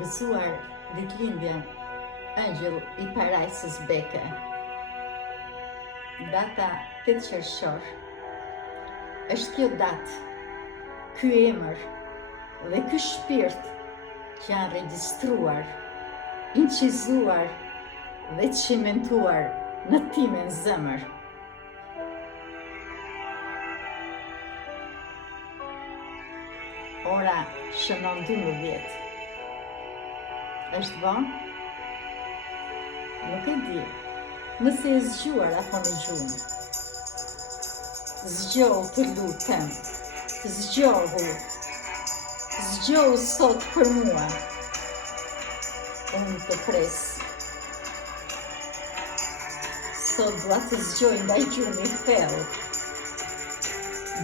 gëzuar ditëlindjen Ëngjëll I Parajsës Beke. Data 8 qershor. Është kjo datë, ky emër dhe ky shpirt që janë regjistruar, incizuar dhe cimentuar në timen zemër. Ora shënon 12. Është vonë? Nuk e di, nëse e zgjuar apo në gjumë. Zgjohu të lutem, zgjohu sot për mua. Unë të pres. Sot dua të zgjoj ndaj gjumi thellë.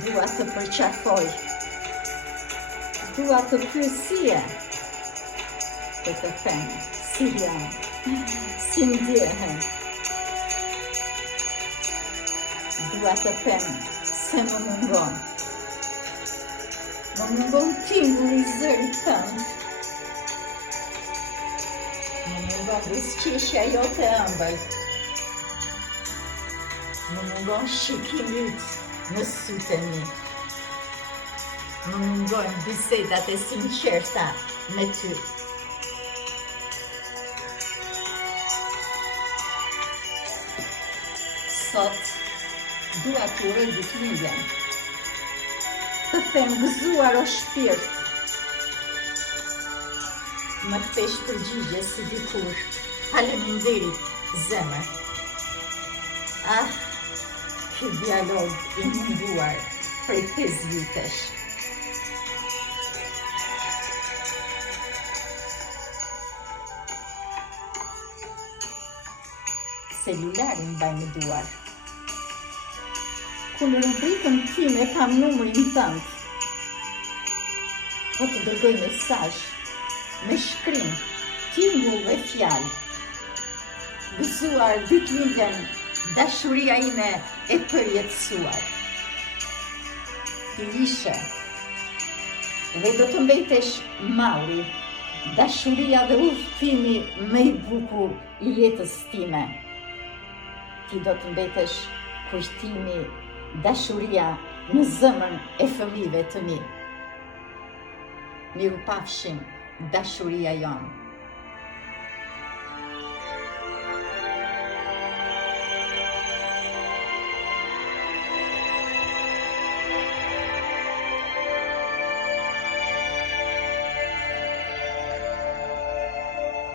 Dua të përqafoj. Dua të pyesje. Të të them, si jam, si ndjehem. Dua të them se më mungon. Më mungon tingulli I zërit tënd. Më mungon buzëqeshja jote e ëmbël. Më mungon shikimi yt në sytë e mi. Më mungon bisedat e sinqerta me ty. Sot dua të uroj ditëlindjen. Të them gëzuar o shpirt. Më kthesh përgjigje si dikur. Faleminderit zemër. Ah, ky dialog I munduar prej 5 vitesh. Celularin mbaj në duar. Ku në rubrikën time kam numrin tënd. Po të dërgoj mesazh me shkrim, tingull dhe fjalë. Gëzuar ditëlindjen, dashuria ime e përjetësuar. Ti ishe dhe do të mbetesh malli, dashuria dhe udhëtimi më I bukur I jetës time. Ti do të mbetesh kushtimi, dashuria në zemrën e fëmijëve të mi. Mirupafshim, dashuria jonë.